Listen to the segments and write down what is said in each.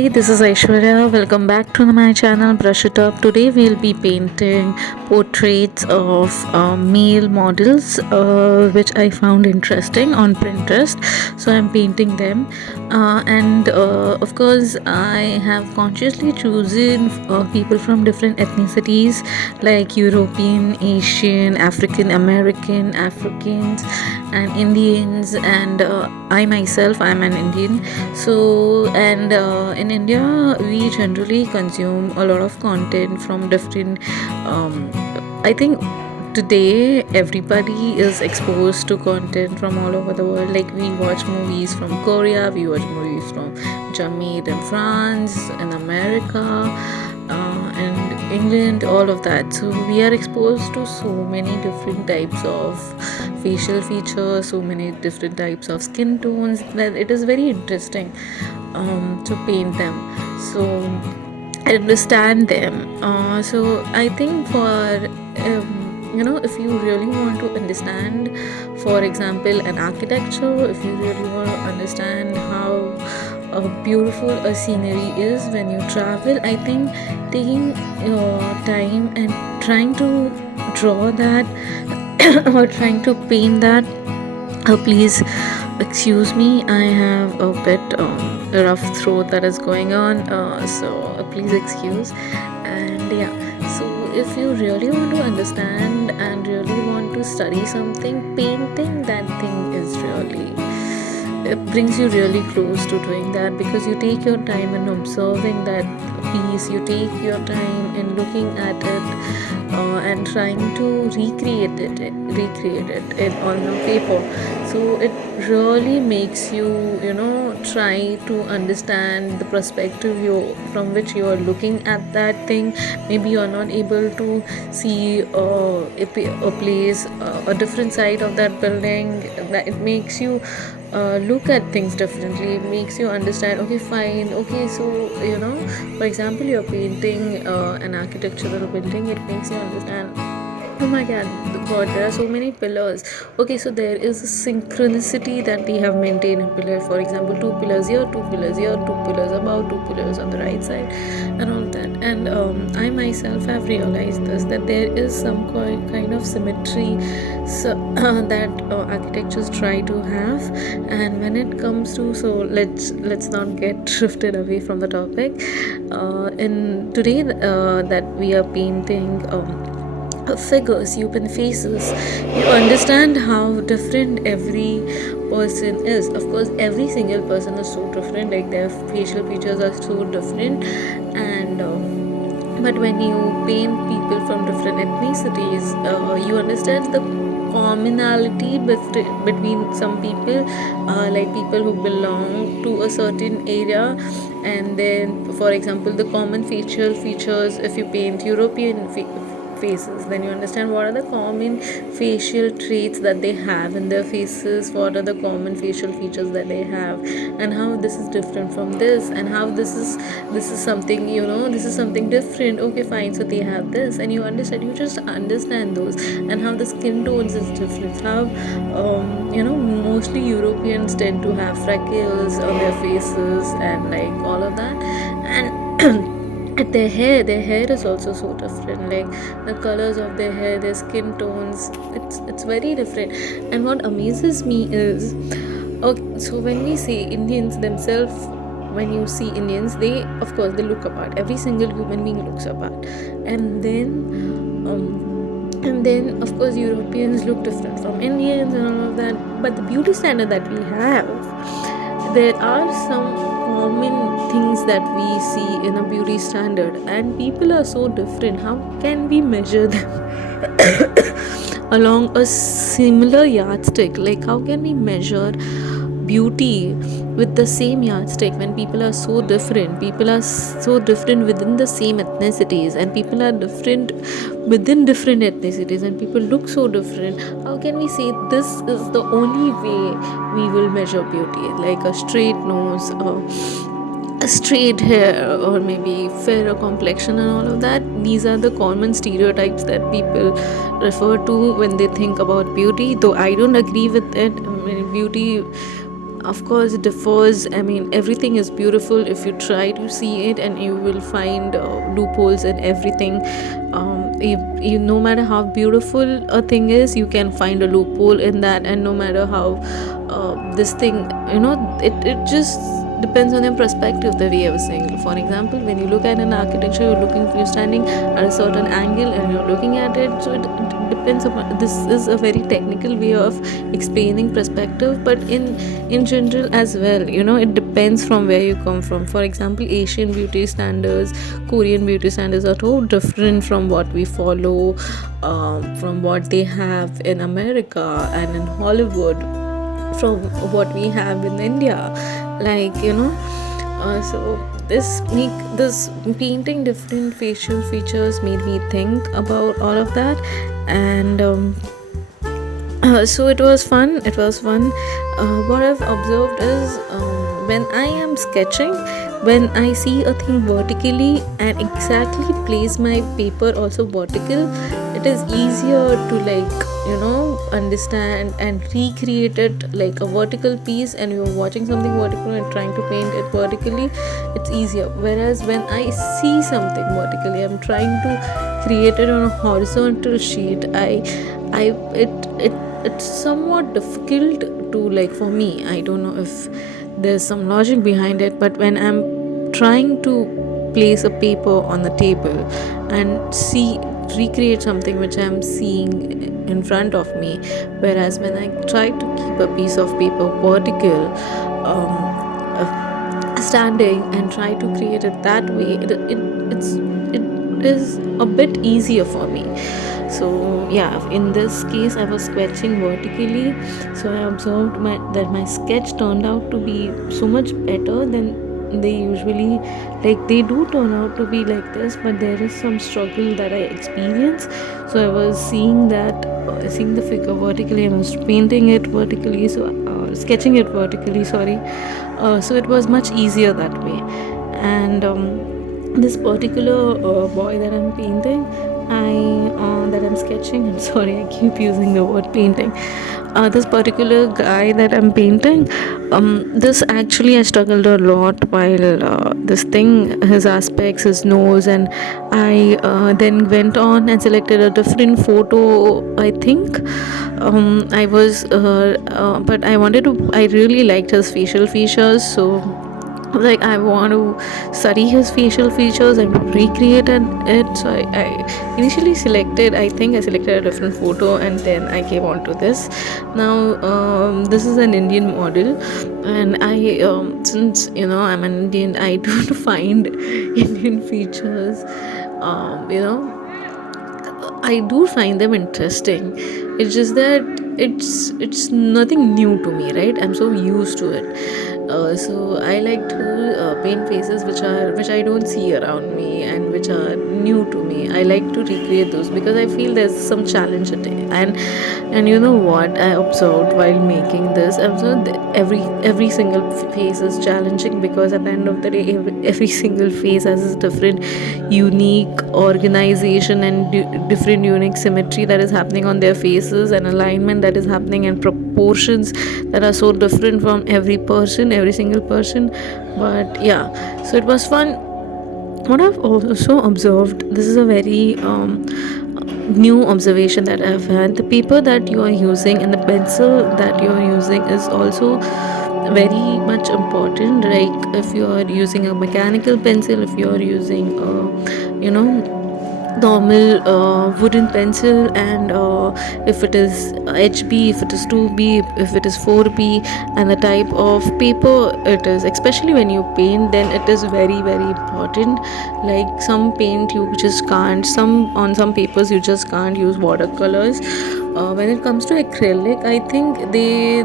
Hi, this is Aishwarya. Welcome back to my channel Brush It Up. Today we'll be painting portraits of male models, which I found interesting on Pinterest. So I'm painting them, and of course I have consciously chosen people from different ethnicities like European, Asian, African American, Africans, and Indians, and I myself I'm an Indian. So and in India we generally consume a lot of content from different I think today everybody is exposed to content from all over the world. Like we watch movies from Korea, we watch movies from Jamaica in France, in America, and England, all of that. So we are exposed to so many different types of facial features, so many different types of skin tones, that it is very interesting to paint them. So understand them. So I think for if you really want to understand, for example, an architecture, if you really want to understand how beautiful a scenery is when you travel, I think taking your time and trying to draw that or trying to paint that. Please excuse me, I have a bit rough throat that is going on, so please excuse. And yeah, so if you really want to understand and really want to study something, painting that thing is really, it brings you really close to doing that, because you take your time in observing that piece, you take your time in looking at it, and trying to recreate it on your paper. So it really makes you, try to understand the perspective from which you are looking at that thing. Maybe you are not able to see a place, a different side of that building. That it makes you look at things differently. It makes you understand, okay, fine, okay, so for example, you're painting an architectural building. It makes you understand, oh my god, there are so many pillars. Okay, so there is a synchronicity that they have maintained in pillar. For example, two pillars here, two pillars here, two pillars above, two pillars on the right side, and all that. And I myself have realized this, that there is some kind of symmetry, so that architectures try to have. And when it comes to, so let's not get drifted away from the topic. In today that we are painting figures, human faces, you understand how different every person is. Of course, every single person is so different, like their facial features are so different. And but when you paint people from different ethnicities, you understand the commonality between some people, like people who belong to a certain area. And then, for example, the common facial features, if you paint European faces, then you understand what are the common facial traits that they have in their faces, what are the common facial features that they have, and how this is different from this, and how this is something, this is something different. Okay, fine, so they have this, and you just understand those. And how the skin tones is different, how mostly Europeans tend to have freckles on their faces and like all of that. And their hair is also so different, like the colors of their hair, their skin tones, it's very different. And what amazes me is, okay, so when we see Indians themselves, when you see Indians, they, of course, they look apart. Every single human being looks apart. And then of course Europeans look different from Indians and all of that. But the beauty standard that we have, there are some common things that we see in a beauty standard, and people are so different. How can we measure them along a similar yardstick? Like, how can we measure beauty with the same yardstick when people are so different? People are so different within the same ethnicities, and people are different within different ethnicities, and people look so different. How can we say this is the only way we will measure beauty? Like a straight nose, a straight hair, or maybe fairer complexion, and all of that. These are the common stereotypes that people refer to when they think about beauty, though I don't agree with it. I mean, beauty of course it differs. I mean, everything is beautiful if you try to see it, and you will find loopholes in everything. No matter how beautiful a thing is, you can find a loophole in that. And no matter how this thing, it just depends on your perspective, the way I was saying. For example, when you look at an architecture, you're standing at a certain angle and you're looking at it. So it depends upon, this is a very technical way of explaining perspective, but in general as well, it depends from where you come from. For example, Asian beauty standards, Korean beauty standards are so different from what we follow, from what they have in America and in Hollywood, from what we have in India. Like, so this painting different facial features made me think about all of that. And so it was fun. What I've observed is, when I am sketching, when I see a thing vertically and exactly place my paper also vertical, it is easier to, like, understand and recreate it like a vertical piece. And you're watching something vertical and trying to paint it vertically, it's easier. Whereas when I see something vertically, I'm trying to create it on a horizontal sheet, it's somewhat difficult to, like, for me. I don't know if there's some logic behind it, but when I'm trying to place a paper on the table and recreate something which I'm seeing in front of me, whereas when I try to keep a piece of paper vertical, standing, and try to create it that way, it is a bit easier for me. So yeah, in this case I was sketching vertically, so I observed that my sketch turned out to be so much better than they usually, like, they do turn out to be like this, but there is some struggle that I experience. So I was seeing the figure vertically, I was painting it vertically, so sketching it vertically, sorry. So it was much easier that way. And this particular boy that I'm painting, that I'm sketching, I'm sorry, I keep using the word painting. This particular guy that I'm painting, this actually I struggled a lot while this thing, his aspects, his nose, and I then went on and selected a different photo, I think. But I really liked his facial features, so, like, I want to study his facial features and recreate it. So I initially selected a different photo, and then I came on to this. Now, this is an Indian model, and I since I'm an Indian, I do find Indian features, I do find them interesting. It's just that it's nothing new to me, right? I'm so used to it. So I like to paint faces which I don't see around me and which are new to me. I like to recreate those because I feel there's some challenge in it. And you know what I observed while making this? I observed that every single face is challenging, because at the end of the day, every single face has a different, unique organization and different unique symmetry that is happening on their faces, and alignment that is happening, and proportions that are so different from every single person. But yeah, so it was fun. What I've also observed, this is a very new observation that I've had. The paper that you are using and the pencil that you are using is also very much important. Like, if you are using a mechanical pencil, if you are using normal wooden pencil, and if it is HB, if it is 2B, if it is 4B, and the type of paper it is, especially when you paint, then it is very very important. Like, some paint you just can't, on some papers you just can't use watercolors. When it comes to acrylic, I think they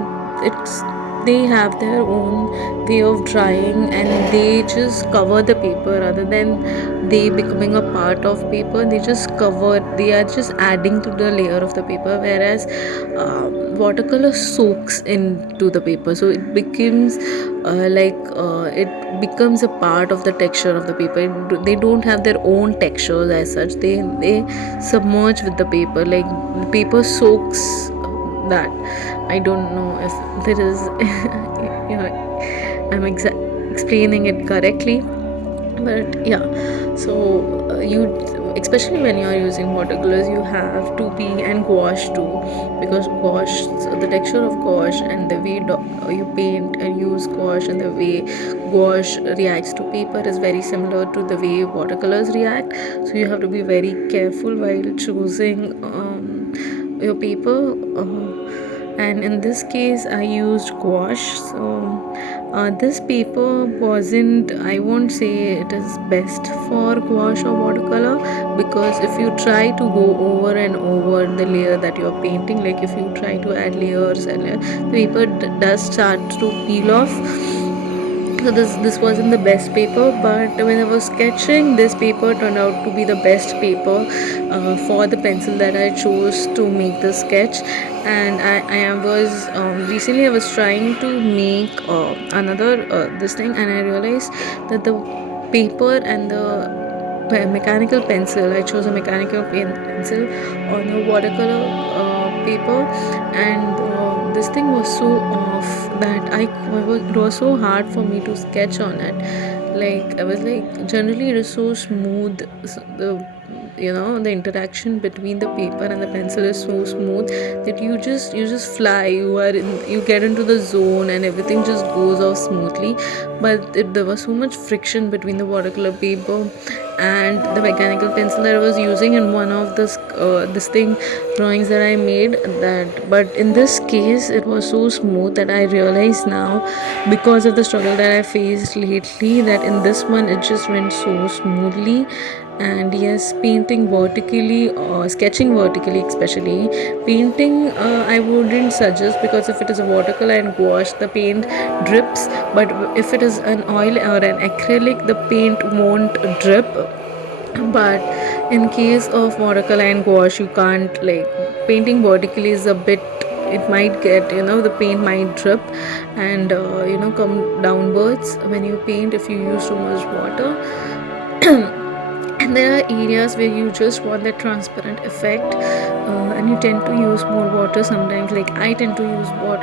have their own way of drying, and they just cover the paper rather than they becoming a part of paper. They are just adding to the layer of the paper, whereas watercolor soaks into the paper, so it becomes a part of the texture of the paper. They don't have their own textures as such. They submerge with the paper, like the paper soaks that. I don't know if there is I'm explaining it correctly. But yeah, so you, especially when you're using watercolors, you have to be, and gouache too, because gouache, so the texture of gouache and the way you paint and use gouache and the way gouache reacts to paper is very similar to the way watercolors react. So you have to be very careful while choosing your paper. And in this case I used gouache. So this paper wasn't, I won't say it is best for gouache or watercolor, because if you try to go over and over the layer that you're painting, like if you try to add layers and the paper does start to peel off. So this wasn't the best paper, but when I was sketching, this paper turned out to be the best paper for the pencil that I chose to make the sketch. And I was recently I was trying to make another this thing, and I realized that the paper and the mechanical pencil, I chose a mechanical pencil on a watercolor paper, and this thing was so off that it was so hard for me to sketch on it. Like I was like, generally it is so smooth, the interaction between the paper and the pencil is so smooth that you just fly, you get into the zone and everything just goes off smoothly. But there was so much friction between the watercolor paper and the mechanical pencil that I was using in one of this thing drawings that I made. That But in this case it was so smooth that I realized now, because of the struggle that I faced lately, that in this one it just went so smoothly. And yes, painting vertically or sketching vertically, especially painting, I wouldn't suggest, because if it is a watercolor and gouache, the paint drips. But if it is an oil or an acrylic, the paint won't drip. But in case of watercolor and gouache, you can't, like, painting vertically is a bit, it might get, the paint might drip and come downwards when you paint if you use too much water. And there are areas where you just want that transparent effect, and you tend to use more water sometimes. Like I tend to use more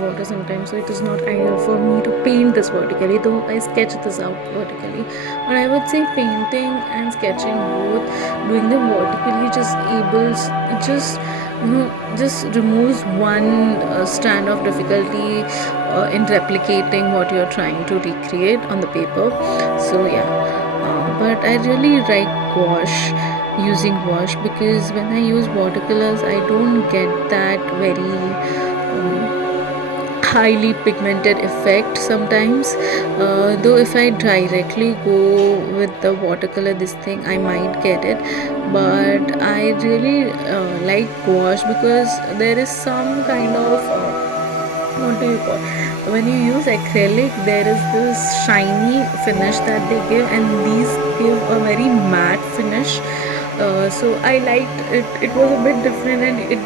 water sometimes, so it is not ideal for me to paint this vertically, though I sketch this out vertically. But I would say painting and sketching both, doing them vertically just removes one strand of difficulty in replicating what you're trying to recreate on the paper. So yeah, but I really like using gouache, because when I use watercolors I don't get that very highly pigmented effect sometimes. Though if I directly go with the watercolor this thing, I might get it. But I really like gouache, because there is some kind of what do you call, when you use acrylic, there is this shiny finish that they give, and these give a very matte finish. So I liked it. It was a bit different, and it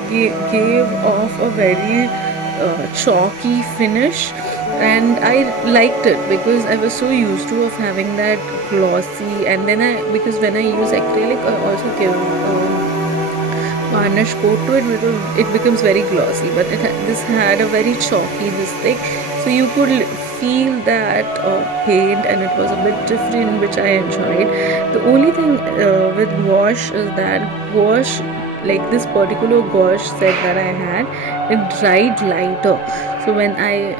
gave off a very chalky finish, and I liked it because I was so used to of having that glossy. And then because when I use acrylic, I also give varnish coat to it, because it becomes very glossy. But this had a very chalky this thing, so you could feel that paint, and it was a bit different, which I enjoyed. The only thing with gouache is that gouache, like this particular gouache set that I had, it dried lighter. So when I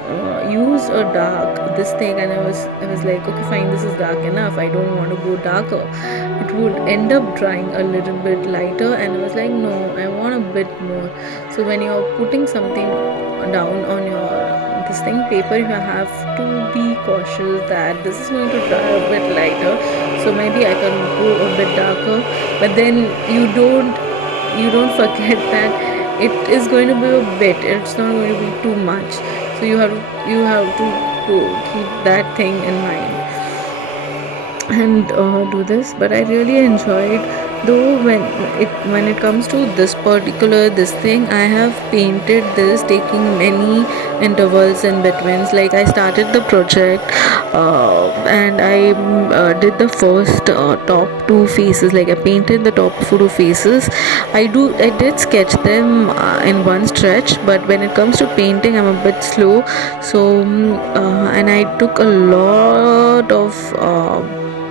used a dark this thing, and I was like, okay fine, this is dark enough, I don't want to go darker, it would end up drying a little bit lighter. And I was like, no, I want a bit more. So when you're putting something down on your this thing paper, you have to be cautious that this is going to dry a bit lighter, so maybe I can go a bit darker. But then you don't forget that it is going to be a bit, it's not going to be too much. So you have to keep that thing in mind and do this. But I really enjoyed Though when it comes to this thing, I have painted this taking many intervals in betweens. Like I started the project, and I did the first top two faces. Like I painted the top two faces. I did sketch them in one stretch, but when it comes to painting, I'm a bit slow. So and I took a lot of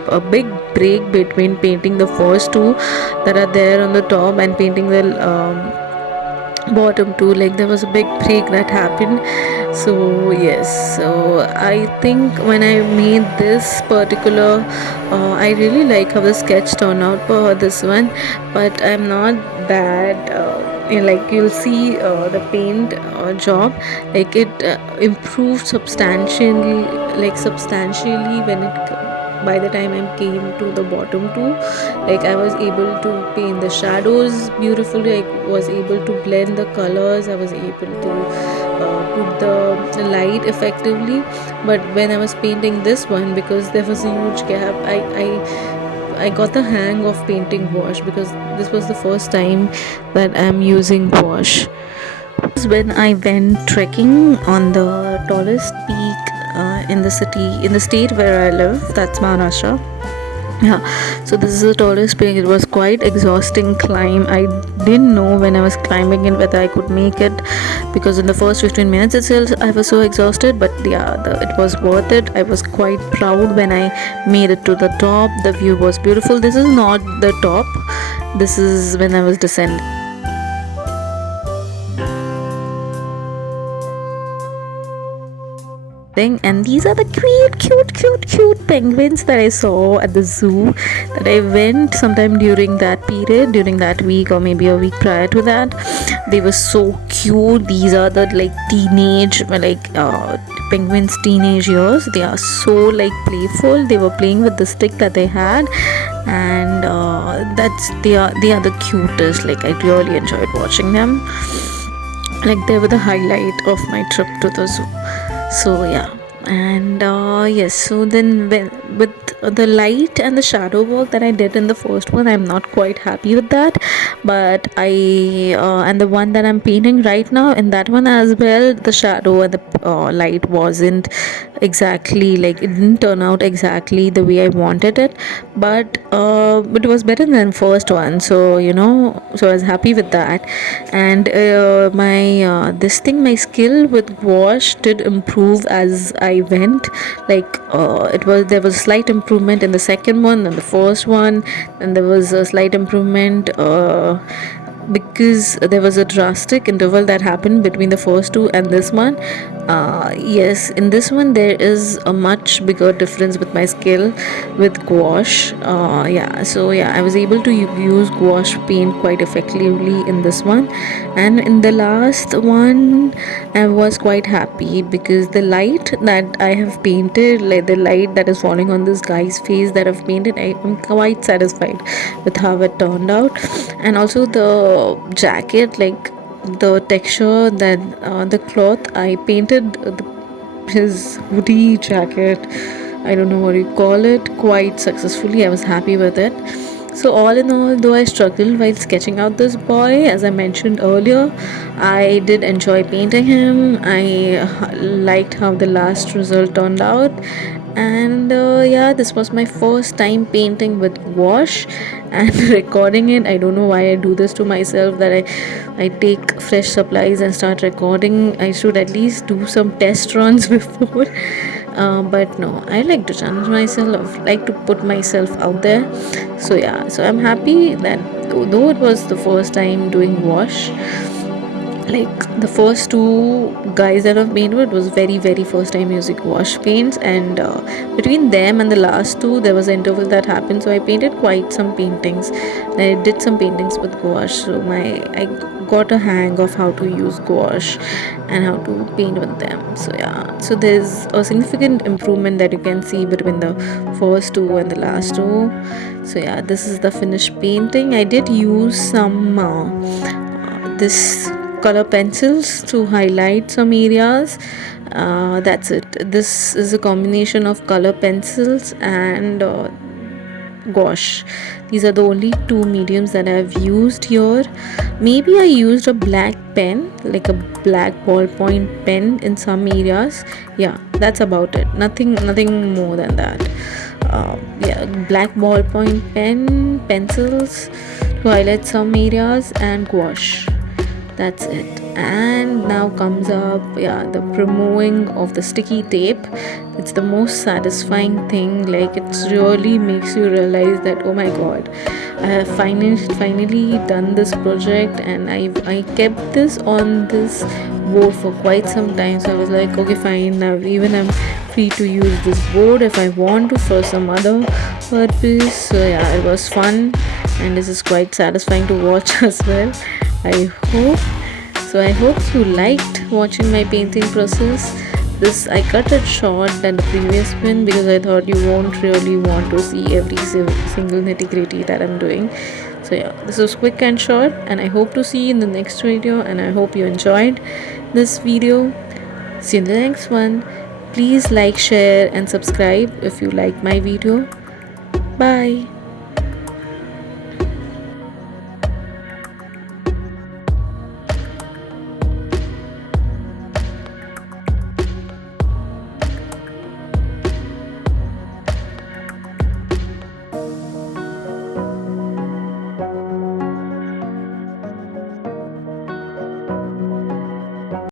a big break between painting the first two that are there on the top and painting the bottom two. Like there was a big break that happened. So yes, so I think when I made this particular I really like how the sketch turned out for this one, but I'm not that like you'll see the paint job, like it improved substantially when it by the time I came to the bottom two. Like I was able to paint the shadows beautifully, I was able to blend the colors, I was able to put the light effectively. But when I was painting this one, because there was a huge gap, I got the hang of painting wash, because this was the first time that I'm using wash. When I went trekking on the tallest peak in the state where I live, that's Maharashtra. Yeah, so this is the tallest peak. It was quite exhausting climb. I didn't know when I was climbing it whether I could make it, because in the first 15 minutes itself I was so exhausted. But yeah, it was worth it. I was quite proud when I made it to the top. The view was beautiful. This is not the top. This is when I was descending. And these are the cute penguins that I saw at the zoo, that I went sometime during that period, during that week or maybe a week prior to that. They were so cute. These are the like teenage penguins teenage years. They are so like playful. They were playing with the stick that they had, and they are the cutest. Like I really enjoyed watching them. Like they were the highlight of my trip to the zoo. So yeah, and yes, so then with the light and the shadow work that I did in the first one, I'm not quite happy with that. But I and the one that I'm painting right now, in that one as well, the shadow and the light wasn't exactly, like it didn't turn out exactly the way I wanted it. But it was better than first one, so so I was happy with that. And my my skill with gouache did improve as I went. Like there was a slight improvement in the second one and the first one, and there was a slight improvement because there was a drastic interval that happened between the first two and this one. Yes, in this one there is a much bigger difference with my skill with gouache. Yeah, so yeah, I was able to use gouache paint quite effectively in this one. And in the last one I was quite happy because the light that I have painted, like the light that is falling on this guy's face that I've painted, I am quite satisfied with how it turned out. And also the jacket, like the texture that the cloth I painted his hoodie jacket, I don't know what you call it, quite successfully. I was happy with it. So all in all, though I struggled while sketching out this boy, as I mentioned earlier, I did enjoy painting him. I liked how the last result turned out. And yeah, this was my first time painting with wash and recording it. I don't know why I do this to myself, that I take fresh supplies and start recording. I should at least do some test runs before. But no, I like to challenge myself, like to put myself out there. So yeah, so I'm happy that though it was the first time doing wash, like the first two guys that I've made with was very first time using wash paints, and between them and the last two there was an interval that happened, so I painted quite some paintings. I did some paintings with gouache, so I got a hang of how to use gouache and how to paint with them. So yeah, so there's a significant improvement that you can see between the first two and the last two. So yeah, this is the finished painting. I did use some this color pencils to highlight some areas. That's it. This is a combination of color pencils and gouache. These are the only two mediums that I've used here. Maybe I used a black pen, like a black ballpoint pen in some areas. Yeah, that's about it. Nothing more than that. Yeah, black ballpoint pen, pencils to highlight some areas, and gouache. That's it. And now comes up, yeah, the removing of the sticky tape. It's the most satisfying thing. Like, it really makes you realize that, oh my god, I have finally done this project, and I kept this on this board for quite some time. So I was like, okay, fine, now even I'm free to use this board if I want to for some other purpose. So yeah, it was fun, and this is quite satisfying to watch as well. I hope I hope you liked watching my painting process. This I cut it short than the previous one because I thought you won't really want to see every single nitty-gritty that I'm doing. So yeah, this was quick and short, and I hope to see you in the next video, and I hope you enjoyed this video. See you in the next one. Please like, share and subscribe if you like my video. Bye.